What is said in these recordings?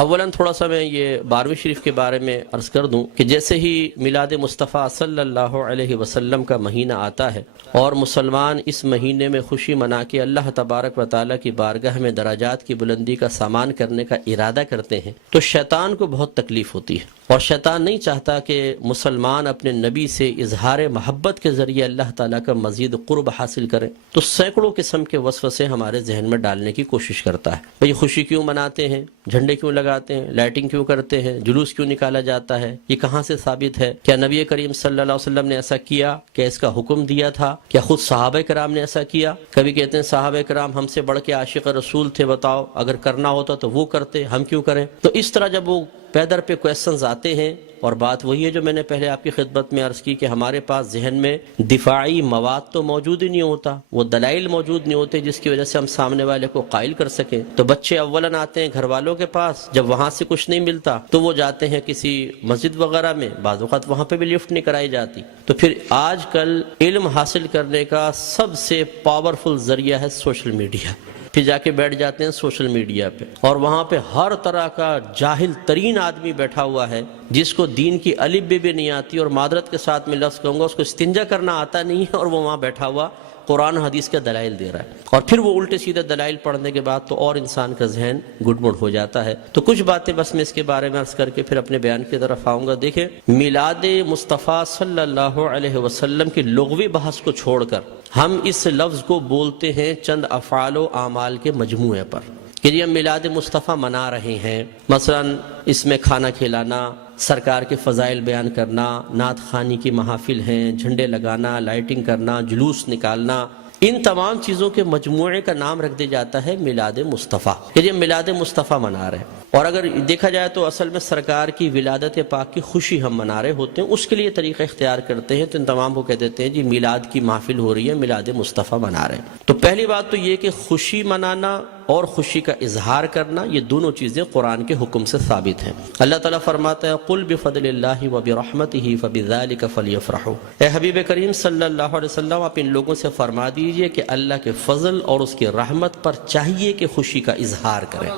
اولاً تھوڑا سا میں یہ 12ویں شریف کے بارے میں عرض کر دوں کہ جیسے ہی میلاد مصطفیٰ صلی اللہ علیہ وسلم کا مہینہ آتا ہے اور مسلمان اس مہینے میں خوشی منا کے اللہ تبارک و تعالیٰ کی بارگاہ میں درجات کی بلندی کا سامان کرنے کا ارادہ کرتے ہیں تو شیطان کو بہت تکلیف ہوتی ہے، اور شیطان نہیں چاہتا کہ مسلمان اپنے نبی سے اظہار محبت کے ذریعے اللہ تعالیٰ کا مزید قرب حاصل کریں، تو سینکڑوں قسم کے وسوسے ہمارے ذہن میں ڈالنے کی کوشش کرتا ہے۔ بھئی خوشی کیوں مناتے ہیں، جھنڈے کیوں لگاتے ہیں، لائٹنگ کیوں کرتے ہیں، جلوس کیوں نکالا جاتا ہے، یہ کہاں سے ثابت ہے؟ کیا نبی کریم صلی اللہ علیہ وسلم نے ایسا کیا؟ کیا اس کا حکم دیا تھا؟ کیا خود صحابہ کرام نے ایسا کیا؟ کبھی کہتے ہیں صحابہ کرام ہم سے بڑھ کے عاشق رسول تھے، بتاؤ اگر کرنا ہوتا تو وہ کرتے، ہم کیوں کریں؟ تو اس طرح جب وہ پیدر پہ کویسچنز آتے ہیں، اور بات وہی ہے جو میں نے پہلے آپ کی خدمت میں عرض کی کہ ہمارے پاس ذہن میں دفاعی مواد تو موجود ہی نہیں ہوتا، وہ دلائل موجود نہیں ہوتے جس کی وجہ سے ہم سامنے والے کو قائل کر سکیں، تو بچے اولاً آتے ہیں گھر والوں کے پاس، جب وہاں سے کچھ نہیں ملتا تو وہ جاتے ہیں کسی مسجد وغیرہ میں، بعض اوقات وہاں پہ بھی لفٹ نہیں کرائی جاتی۔ تو پھر آج کل علم حاصل کرنے کا سب سے پاورفل ذریعہ ہے سوشل میڈیا، پھر جا کے بیٹھ جاتے ہیں سوشل میڈیا پہ، اور وہاں پہ ہر طرح کا جاہل ترین آدمی بیٹھا ہوا ہے جس کو دین کی الف بے بھی نہیں آتی، اور معذرت کے ساتھ میں لفظ کہوں گا اس کو استنجا کرنا آتا نہیں ہے، اور وہ وہاں بیٹھا ہوا قرآن حدیث کے دلائل دے رہا ہے، اور پھر وہ الٹے سیدھے دلائل پڑھنے کے بعد تو اور انسان کا ذہن گڑبڑ ہو جاتا ہے۔ تو کچھ باتیں بس میں اس کے بارے میں عرض کر کے پھر اپنے بیان کی طرف آؤں گا۔ دیکھیں، میلاد مصطفیٰ صلی اللہ علیہ وسلم کی لغوی بحث کو چھوڑ کر ہم اس لفظ کو بولتے ہیں چند افعال و اعمال کے مجموعے پر کہ یہ میلاد مصطفیٰ منا رہے ہیں، مثلا اس میں کھانا کھلانا، سرکار کے فضائل بیان کرنا، نعت خوانی کی محافل ہیں، جھنڈے لگانا، لائٹنگ کرنا، جلوس نکالنا، ان تمام چیزوں کے مجموعے کا نام رکھ دیا جاتا ہے میلاد مصطفیٰ، کہ یہ میلاد مصطفیٰ منا رہے ہیں۔ اور اگر دیکھا جائے تو اصل میں سرکار کی ولادت پاک کی خوشی ہم منا رہے ہوتے ہیں، اس کے لیے طریقہ اختیار کرتے ہیں، تو ان تمام کو کہہ دیتے ہیں جی میلاد کی محفل ہو رہی ہے، میلاد مصطفیٰ منا رہے ہیں۔ تو پہلی بات تو یہ کہ خوشی منانا اور خوشی کا اظہار کرنا، یہ دونوں چیزیں قرآن کے حکم سے ثابت ہیں۔ اللہ تعالیٰ فرماتا ہے قُلْ بِفَضْلِ اللَّهِ وَبِرَحْمَتِهِ فَبِذَلِكَ فَلْيَفْرَحُوا، اے حبیب کریم صلی اللہ علیہ وسلم آپ ان لوگوں سے فرما دیجئے کہ اللہ کے فضل اور اس کی رحمت پر چاہیے کہ خوشی کا اظہار کریں۔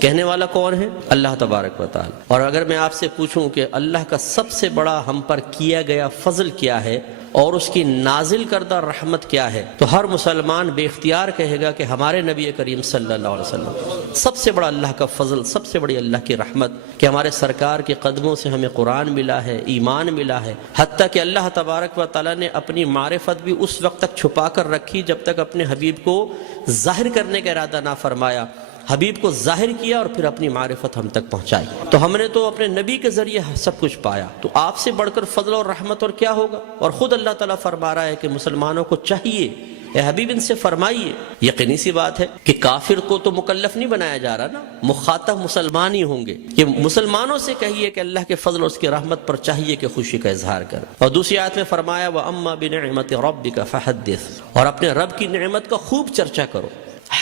کہنے والا کون ہے؟ اللہ تبارک و تعالی۔ اور اگر میں آپ سے پوچھوں کہ اللہ کا سب سے بڑا ہم پر کیا گیا فضل کیا ہے اور اس کی نازل کردہ رحمت کیا ہے، تو ہر مسلمان بے اختیار کہے گا کہ ہمارے نبی کریم صلی اللہ علیہ وسلم سب سے بڑا اللہ کا فضل، سب سے بڑی اللہ کی رحمت کہ ہمارے سرکار کے قدموں سے ہمیں قرآن ملا ہے، ایمان ملا ہے، حتیٰ کہ اللہ تبارک و تعالیٰ نے اپنی معرفت بھی اس وقت تک چھپا کر رکھی جب تک اپنے حبیب کو ظاہر کرنے کا ارادہ نہ فرمایا۔ حبیب کو ظاہر کیا اور پھر اپنی معرفت ہم تک پہنچائی، تو ہم نے تو اپنے نبی کے ذریعے سب کچھ پایا، تو آپ سے بڑھ کر فضل اور رحمت اور کیا ہوگا؟ اور خود اللہ تعالیٰ فرما رہا ہے کہ مسلمانوں کو چاہیے، اے حبیب ان سے فرمائیے۔ یقینی سی بات ہے کہ کافر کو تو مکلف نہیں بنایا جا رہا نا، مخاطب مسلمان ہی ہوں گے، کہ مسلمانوں سے کہیے کہ اللہ کے فضل اور اس کی رحمت پر چاہیے کہ خوشی کا اظہار کر۔ اور دوسری آیت میں فرمایا وَأَمَّا بِنِعْمَةِ رَبِّكَ فَحَدِّثْ، اور اپنے رب کی نعمت کا خوب چرچا کرو۔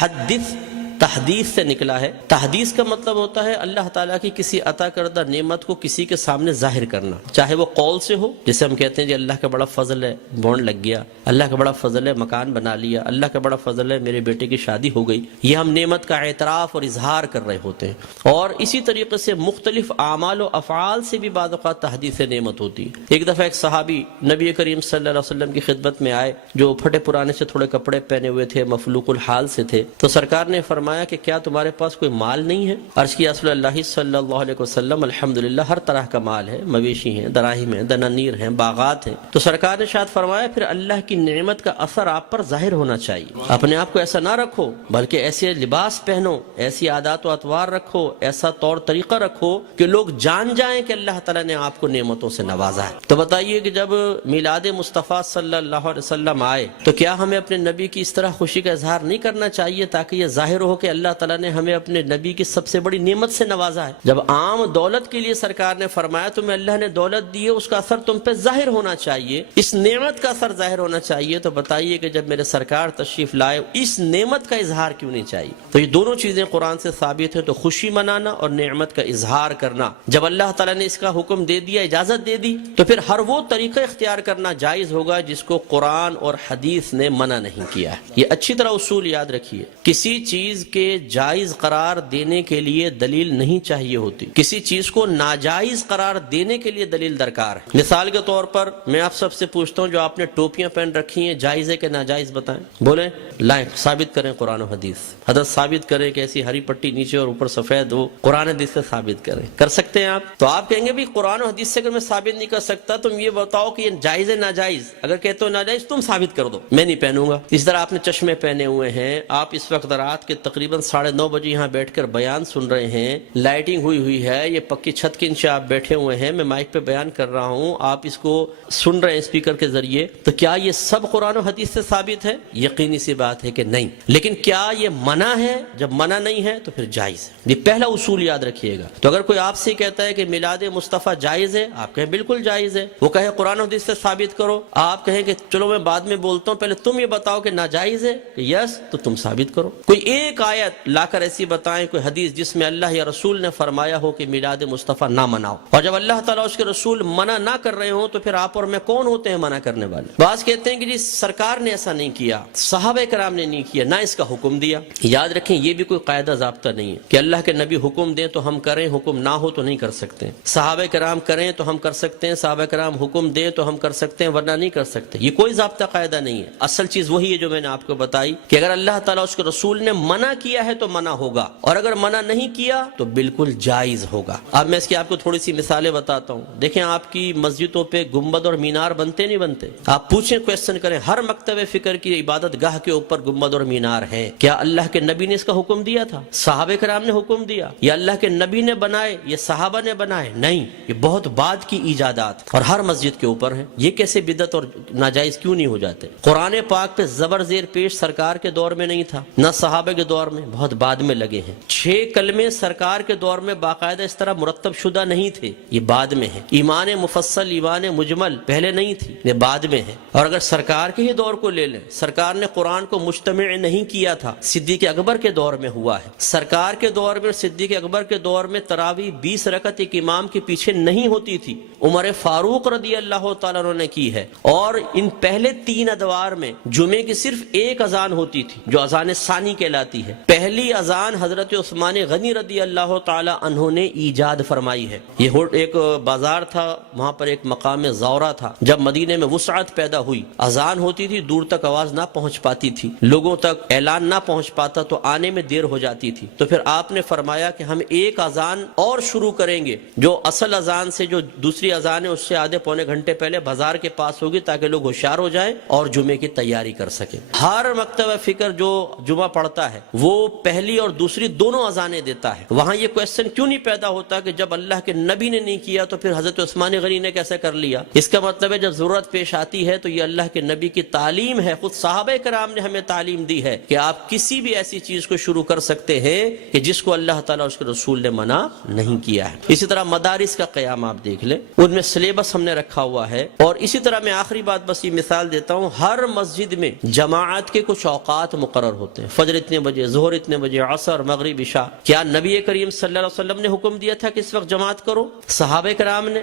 حدث تحدیث سے نکلا ہے، تحدیث کا مطلب ہوتا ہے اللہ تعالیٰ کی کسی عطا کردہ نعمت کو کسی کے سامنے ظاہر کرنا، چاہے وہ قول سے ہو، جیسے ہم کہتے ہیں جی اللہ کا بڑا فضل ہے بونڈ لگ گیا، اللہ کا بڑا فضل ہے مکان بنا لیا، اللہ کا بڑا فضل ہے میرے بیٹے کی شادی ہو گئی، یہ ہم نعمت کا اعتراف اور اظہار کر رہے ہوتے ہیں۔ اور اسی طریقے سے مختلف اعمال و افعال سے بھی بعض اوقات تحدیث نعمت ہوتی ہے۔ ایک دفعہ ایک صحابی نبی کریم صلی اللہ علیہ وسلم کی خدمت میں آئے، جو پھٹے پرانے سے تھوڑے کپڑے پہنے ہوئے تھے، مفلوق الحال سے تھے، تو سرکار نے فرمایا کہ کیا تمہارے پاس کوئی مال نہیں ہے؟ عرض کیا رسول اللہ صلی اللہ علیہ وسلم الحمدللہ ہر طرح کا مال ہے، مویشی ہیں، دراہم ہیں، دنانیر ہیں، باغات ہیں۔ تو سرکار نے شاید فرمایا پھر اللہ کی نعمت کا اثر آپ پر ظاہر ہونا چاہیے، اپنے آپ کو ایسا نہ رکھو بلکہ ایسے لباس پہنو، ایسی عادات و اطوار رکھو، ایسا طور طریقہ رکھو کہ لوگ جان جائیں کہ اللہ تعالیٰ نے آپ کو نعمتوں سے نوازا ہے۔ تو بتائیے کہ جب میلاد مصطفیٰ صلی اللہ علیہ وسلم آئے تو کیا ہمیں اپنے نبی کی اس طرح خوشی کا اظہار نہیں کرنا چاہیے تاکہ یہ ظاہر ہو کہ اللہ تعالیٰ نے ہمیں اپنے نبی کی سب سے بڑی نعمت سے نوازا ہے؟ جب عام دولت کے لیے سرکار نے فرمایا تمہیں اللہ نے دولت دی ہے، اس کا اثر تم پہ ظاہر ہونا چاہیے، اس نعمت کا اثر ظاہر ہونا چاہیے، تو بتائیے کہ جب میرے سرکار تشریف لائے اس نعمت کا اظہار کیوں نہیں چاہیے؟ تو یہ دونوں چیزیں قرآن سے ثابت ہیں، تو خوشی منانا اور نعمت کا اظہار کرنا، جب اللہ تعالیٰ نے اس کا حکم دے دیا، اجازت دے دی، تو پھر ہر وہ طریقہ اختیار کرنا جائز ہوگا جس کو قرآن اور حدیث نے منع نہیں کیا ہے۔ یہ اچھی طرح اصول یاد رکھیے، کسی چیز چیز کے جائز قرار دینے کے لیے دلیل نہیں چاہیے ہوتی، کسی چیز کو ناجائز قرار دینے کے لیے دلیل درکار ہے۔ مثال کے طور پر میں آپ سب سے پوچھتا ہوں، جو آپ نے ٹوپیاں پہن رکھی ہیں جائز ہے کہ ناجائز بتائیں؟ بولیں، لائیں، ثابت کریں قرآن و حدیث۔ حضرت ثابت کریں کہ ایسی ہری پٹی نیچے اور اوپر سفید ہو، قرآن حدیث سے ثابت کریں۔ کر سکتے ہیں آپ؟ تو آپ کہیں گے بھی قرآن و حدیث سے اگر میں ثابت نہیں کر سکتا تم یہ بتاؤ کہ یہ جائز ہے ناجائز؟ اگر کہتے ہو ناجائز تم ثابت کر دو، میں نہیں پہنوں گا۔ اس طرح آپ نے چشمے پہنے ہوئے ہیں، آپ اس وقت رات کے تقریباً 9:30 بجے یہاں بیٹھ کر بیان سن رہے ہیں، لائٹنگ ہوئی ہے، یہ پکی چھت کے نیچے آپ بیٹھے ہوئے ہیں، میں مائک پہ بیان کر رہا ہوں، آپ اس کو سن رہے ہیں اسپیکر کے ذریعے، تو کیا یہ سب قرآن و حدیث سے ثابت ہے؟ یقینی سی بات ہے کہ نہیں۔ لیکن کیا یہ منع ہے؟ جب منع نہیں ہے تو پھر جائز ہے۔ یہ پہلا اصول یاد رکھیے گا۔ تو اگر کوئی آپ سے کہتا ہے کہ میلاد مصطفیٰ جائز ہے، آپ کہیں بالکل جائز ہے، وہ کہے قرآن و حدیث سے ثابت کرو، آپ کہیں کہ چلو میں بعد میں بولتا ہوں، پہلے تم یہ بتاؤ کہ ناجائز ہے کہ یس، تو تم ثابت کرو۔ کوئی ایک آیت لا کر ایسی بتائیں، کوئی حدیث جس میں اللہ یا رسول نے فرمایا ہو کہ میلاد مصطفیٰ نہ مناؤ، اور جب اللہ تعالیٰ اس کے رسول منع نہ کر رہے ہوں تو پھر آپ اور میں کون ہوتے ہیں منع کرنے والے؟ بعض کہتے ہیں کہ جی سرکار نے ایسا نہیں کیا، صحابہ کرام نے نہیں کیا، نہ اس کا حکم دیا۔ یاد رکھیں یہ بھی کوئی قاعدہ ضابطہ نہیں ہے کہ اللہ کے نبی حکم دیں تو ہم کریں، حکم نہ ہو تو نہیں کر سکتے۔ صحابہ کرام کریں تو ہم کر سکتے ہیں، صحابہ کرام حکم دیں تو ہم کر سکتے ہیں، ورنہ نہیں کر سکتے۔ یہ کوئی ضابطہ قاعدہ نہیں ہے۔ اصل چیز وہی ہے جو میں نے آپ کو بتائی کہ اگر اللہ تعالیٰ اس کے رسول نے منع کیا ہے تو منع ہوگا، اور اگر منع نہیں کیا تو بالکل جائز ہوگا۔ اب میں اس کی آپ کو تھوڑی سی مثالیں بتاتا ہوں۔ دیکھیں آپ کی مسجدوں پہ گنبد اور مینار بنتے نہیں بنتے؟ آپ پوچھیں، کویسچن کریں، ہر مکتب فکر کی عبادت گاہ کے اوپر گنبد اور مینار ہے، کیا اللہ کے نبی نے اس کا حکم دیا تھا؟ صحابہ کرام نے حکم دیا؟ یا اللہ کے نبی نے بنائے یا صحابہ نے بنائے؟ نہیں، یہ بہت بعد کی ایجادات اور ہر مسجد کے اوپر ہیں۔ یہ کیسے بدعت اور ناجائز کیوں نہیں ہو جاتے؟ قرآن پاک پہ زبر زیر پیش سرکار کے دور میں نہیں تھا، نہ صحابہ کے دور میں، بہت بعد میں لگے ہیں۔ 6 کلمے سرکار کے دور میں باقاعدہ اس طرح مرتب شدہ نہیں تھے، یہ بعد میں ہے۔ ایمان مفصل، ایمان مجمل پہلے نہیں تھی، یہ بعد میں ہے۔ اور اگر سرکار کے ہی دور کو لے لیں، سرکار نے قرآن کو مجتمع نہیں کیا تھا، صدیق اکبر کے دور میں ہوا ہے۔ سرکار کے دور میں، صدیق اکبر کے دور میں تراویح 20 رکعت ایک امام کے پیچھے نہیں ہوتی تھی، عمر فاروق رضی اللہ تعالیٰ عنہ نے کی ہے۔ اور ان پہلے 3 ادوار میں جمعے کی صرف ایک اذان ہوتی تھی جو اذان ثانی کہلاتی ہے۔ پہلی اذان حضرت عثمان غنی رضی اللہ تعالیٰ عنہ نے ایجاد فرمائی ہے۔ یہ ایک بازار تھا، وہاں پر ایک مقام زورہ تھا۔ جب مدینے میں وسعت پیدا ہوئی، اذان ہوتی تھی، دور تک آواز نہ پہنچ پاتی تھی، لوگوں تک اعلان نہ پہنچ پاتا تو آنے میں دیر ہو جاتی تھی، تو پھر آپ نے فرمایا کہ ہم ایک اذان اور شروع کریں گے جو اصل اذان سے، جو دوسری اذان ہے اس سے آدھے پونے گھنٹے پہلے بازار کے پاس ہوگی، تاکہ لوگ ہوشیار ہو جائیں اور جمعے کی تیاری کر سکیں۔ ہر مکتبہ فکر جو جمعہ پڑھتا ہے وہ پہلی اور دوسری دونوں اذانیں دیتا ہے۔ وہاں یہ کویسچن کیوں نہیں پیدا ہوتا کہ جب اللہ کے نبی نے نہیں کیا تو پھر حضرت عثمان غنی نے کیسے کر لیا؟ اس کا مطلب ہے جب ضرورت پیش آتی ہے تو یہ اللہ کے نبی کی تعلیم ہے، خود صحابہ کرام نے ہمیں تعلیم دی ہے کہ آپ کسی بھی ایسی چیز کو شروع کر سکتے ہیں کہ جس کو اللہ تعالیٰ اس کے رسول نے منع نہیں کیا ہے۔ اسی طرح مدارس کا قیام آپ دیکھ لیں، ان میں سلیبس ہم نے رکھا ہوا ہے۔ اور اسی طرح میں آخری بات بس یہ مثال دیتا ہوں، ہر مسجد میں جماعت کے کچھ اوقات مقرر ہوتے ہیں، فجر اتنے بجے، ظہر اتنے بجے، عصر، مغرب، عشاء۔ کیا نبی کریم صلی اللہ علیہ وسلم نے حکم دیا تھا کہ اس وقت جماعت کرو؟ صحابہ کرام نے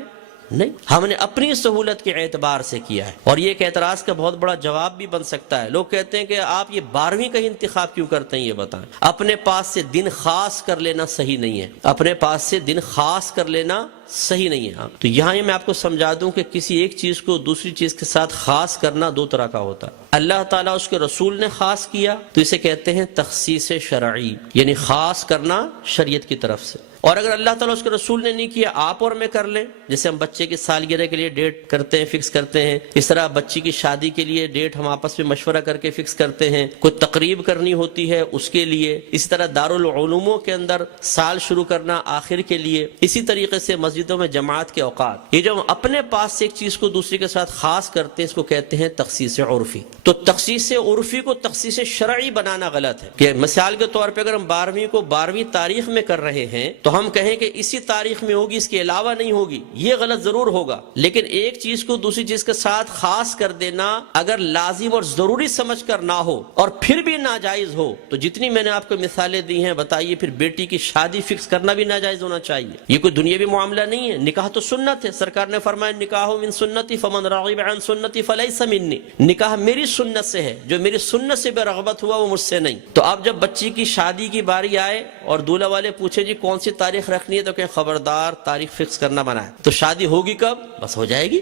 نہیں، ہم نے اپنی سہولت کے اعتبار سے کیا ہے۔ اور یہ ایک اعتراض کا بہت بڑا جواب بھی بن سکتا ہے۔ لوگ کہتے ہیں کہ آپ یہ 12ویں کا انتخاب کیوں کرتے ہیں؟ یہ بتائیں۔ اپنے پاس سے دن خاص کر لینا صحیح نہیں ہے، اپنے پاس سے دن خاص کر لینا صحیح نہیں ہے۔ تو یہاں میں آپ کو سمجھا دوں کہ کسی ایک چیز کو دوسری چیز کے ساتھ خاص کرنا 2 طرح کا ہوتا ہے۔ اللہ تعالیٰ اس کے رسول نے خاص کیا تو اسے کہتے ہیں تخصیص شرعی، یعنی خاص کرنا شریعت کی طرف سے۔ اور اگر اللہ تعالیٰ اس کے رسول نے نہیں کیا، آپ اور میں کر لیں، جیسے ہم بچے کی سالگرہ کے لیے ڈیٹ کرتے ہیں، فکس کرتے ہیں، اس طرح بچی کی شادی کے لیے ڈیٹ ہم آپس میں مشورہ کر کے فکس کرتے ہیں، کوئی تقریب کرنی ہوتی ہے اس کے لیے، اسی طرح دارالعلوموں کے اندر سال شروع کرنا آخر کے لیے، اسی طریقے سے مسجدوں میں جماعت کے اوقات۔ یہ جو ہم اپنے پاس سے ایک چیز کو دوسری کے ساتھ خاص کرتے ہیں، اس کو کہتے ہیں تخصیص عرفی۔ تو تخصیص عرفی کو تخصیص شرعی بنانا غلط ہے کہ مثال کے طور پہ اگر ہم 12ویں کو 12ویں تاریخ میں کر رہے ہیں تو تو ہم کہیں کہ اسی تاریخ میں ہوگی، اس کے علاوہ نہیں ہوگی، یہ غلط ضرور ہوگا. لیکن ایک چیز کو دوسری چیز کے ساتھ خاص کر دینا اگر لازم اور ضروری سمجھ کر نہ ہو اور پھر بھی ناجائز ہو تو جتنی میں نے آپ کو مثالیں دی ہیں بتائیے پھر بیٹی کی شادی فکس کرنا بھی ناجائز ہونا چاہیے. یہ کوئی دنیاوی معاملہ نہیں ہے. نکاح تو سنت ہے. سرکار نے فرمایا نکاح من سنتی فمن راغب عن سنتی فلیس منی. نکاح میری سنت سے ہے، جو میری سنت سے بے رغبت ہوا وہ مجھ سے نہیں. تو اب جب بچی کی شادی کی باری آئے اور دولہا والے پوچھے جی کون سی تاریخ رکھنی ہے تو کہ خبردار تاریخ فکس کرنا منع ہے. تو شادی ہوگی کب؟ بس ہو جائے گی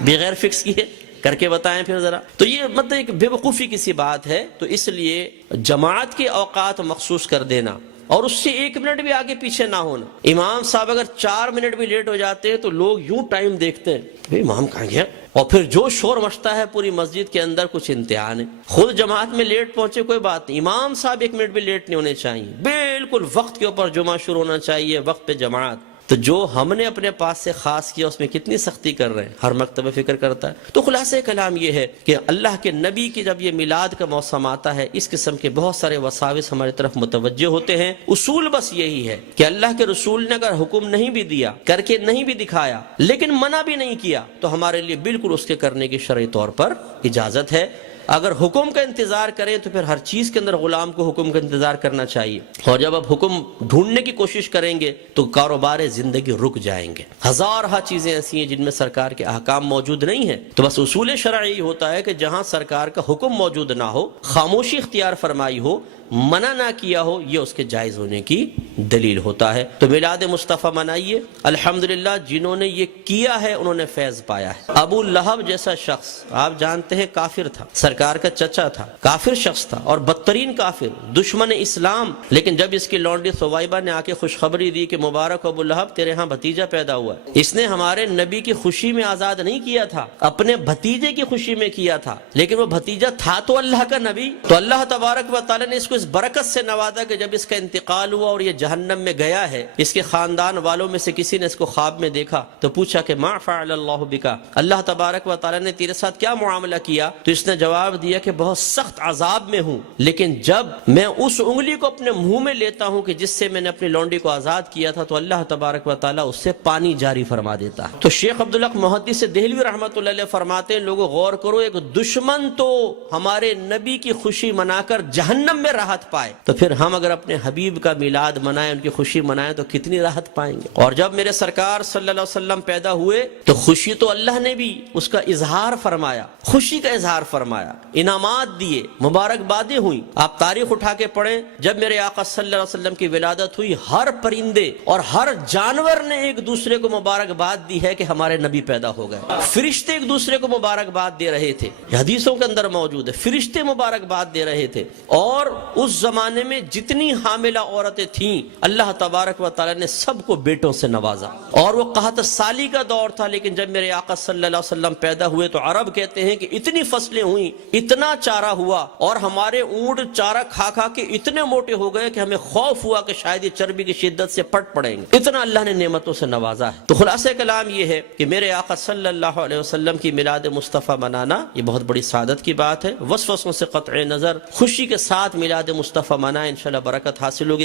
بغیر فکس کیے. کر کے بتائیں پھر ذرا. تو یہ مطلب ایک بے وقوفی کی سی بات ہے. تو اس لیے جماعت کے اوقات مخصوص کر دینا اور اس سے 1 منٹ بھی آگے پیچھے نہ ہونا. امام صاحب اگر 4 منٹ بھی لیٹ ہو جاتے ہیں تو لوگ یوں ٹائم دیکھتے ہیں امام کہاں گیا، اور پھر جو شور مچتا ہے پوری مسجد کے اندر کچھ امتحان ہے. خود جماعت میں لیٹ پہنچے کوئی بات نہیں، امام صاحب 1 منٹ بھی لیٹ نہیں ہونے چاہیے. بالکل وقت کے اوپر جمعہ شروع ہونا چاہیے، وقت پہ جماعت. تو جو ہم نے اپنے پاس سے خاص کیا اس میں کتنی سختی کر رہے ہیں، ہر مکتبہ فکر کرتا ہے. تو خلاصہ کلام یہ ہے کہ اللہ کے نبی کی جب یہ میلاد کا موسم آتا ہے اس قسم کے بہت سارے وساوس ہماری طرف متوجہ ہوتے ہیں. اصول بس یہی ہے کہ اللہ کے رسول نے اگر حکم نہیں بھی دیا، کر کے نہیں بھی دکھایا، لیکن منع بھی نہیں کیا تو ہمارے لیے بالکل اس کے کرنے کی شرعی طور پر اجازت ہے. اگر حکم کا انتظار کریں تو پھر ہر چیز کے اندر غلام کو حکم کا انتظار کرنا چاہیے. اور جب آپ حکم ڈھونڈنے کی کوشش کریں گے تو کاروبار زندگی رک جائیں گے. ہزارہ چیزیں ایسی ہیں جن میں سرکار کے احکام موجود نہیں ہیں. تو بس اصول شرعی ہوتا ہے کہ جہاں سرکار کا حکم موجود نہ ہو، خاموشی اختیار فرمائی ہو، منع نہ کیا ہو، یہ اس کے جائز ہونے کی دلیل ہوتا ہے. تو میلاد مصطفیٰ منائیے. الحمدللہ جنہوں نے یہ کیا ہے انہوں نے فیض پایا ہے. ابو لہب جیسا شخص آپ جانتے ہیں کافر تھا، سرکار کا چچا تھا، کافر شخص تھا اور بدترین کافر، دشمن اسلام. لیکن جب اس کی لونڈی ثویبہ نے آ کے خوشخبری دی کہ مبارک ابو لہب تیرے ہاں بھتیجا پیدا ہوا ہے، اس نے ہمارے نبی کی خوشی میں آزاد نہیں کیا تھا، اپنے بھتیجے کی خوشی میں کیا تھا. لیکن وہ بھتیجا تھا تو اللہ کا نبی. تو اللہ تبارک و تعالی نے اس کو اس برکت سے نوازا کہ جب اس کا انتقال ہوا اور یہ جہنم میں گیا ہے، اس کے خاندان والوں میں سے کسی نے اس کو خواب میں دیکھا تو پوچھا کہ ما فعل اللہ بکا، اللہ تبارک و تعالی نے تیرے ساتھ کیا معاملہ کیا؟ تو اس نے جواب دیا کہ بہت سخت عذاب میں ہوں، لیکن جب میں اس انگلی کو اپنے منہ میں لیتا ہوں کہ جس سے میں نے اپنی لونڈی کو آزاد کیا تھا تو اللہ تبارک و تعالی اس سے پانی جاری فرما دیتا ہے. تو شیخ عبدالحق محدث دہلوی رحمۃ اللہ علیہ فرماتے ہیں لوگوں غور کرو، ایک دشمن تو ہمارے نبی کی خوشی منا کر جہنم میں راحت پائے، تو پھر ہم اگر اپنے حبیب کا میلاد منائیں، ان کی خوشی منائیں تو کتنی راحت پائیں گے. اور جب میرے سرکار صلی اللہ علیہ وسلم پیدا ہوئے تو خوشی تو اللہ نے بھی اس کا اظہار فرمایا، خوشی کا اظہار فرمایا، انعامات دیے، مبارکبادیں ہوئی. آپ تاریخ اٹھا کے پڑھیں، جب میرے آقا صلی اللہ علیہ وسلم کی ولادت ہوئی ہر پرندے اور ہر جانور نے ایک دوسرے کو مبارکباد دی ہے کہ ہمارے نبی پیدا ہو گئے. فرشتے ایک دوسرے کو مبارکباد دے رہے تھے، حدیثوں کے اندر موجود ہے، فرشتے مبارکباد دے رہے تھے. اور اس زمانے میں جتنی حاملہ عورتیں تھیں اللہ تبارک و تعالی نے سب کو بیٹوں سے نوازا. اور وہ قحط سالی کا دور تھا، لیکن جب میرے آقا صلی اللہ علیہ وسلم پیدا ہوئے تو عرب کہتے ہیں کہ اتنی فصلیں ہوئیں، اتنا چارہ ہوا اور ہمارے اونٹ چارہ کھا کھا کے اتنے موٹے ہو گئے کہ ہمیں خوف ہوا کہ شاید یہ چربی کی شدت سے پٹ پڑیں گے. اتنا اللہ نے نعمتوں سے نوازا ہے. تو خلاصہ کلام یہ ہے کہ میرے آقا صلی اللہ علیہ وسلم کی میلاد مصطفیٰ منانا یہ بہت بڑی سعادت کی بات ہے. وسوسوں سے قطع نظر خوشی کے ساتھ میلاد مصطفیٰ منائیں، انشاءاللہ برکت حاصل ہوگی.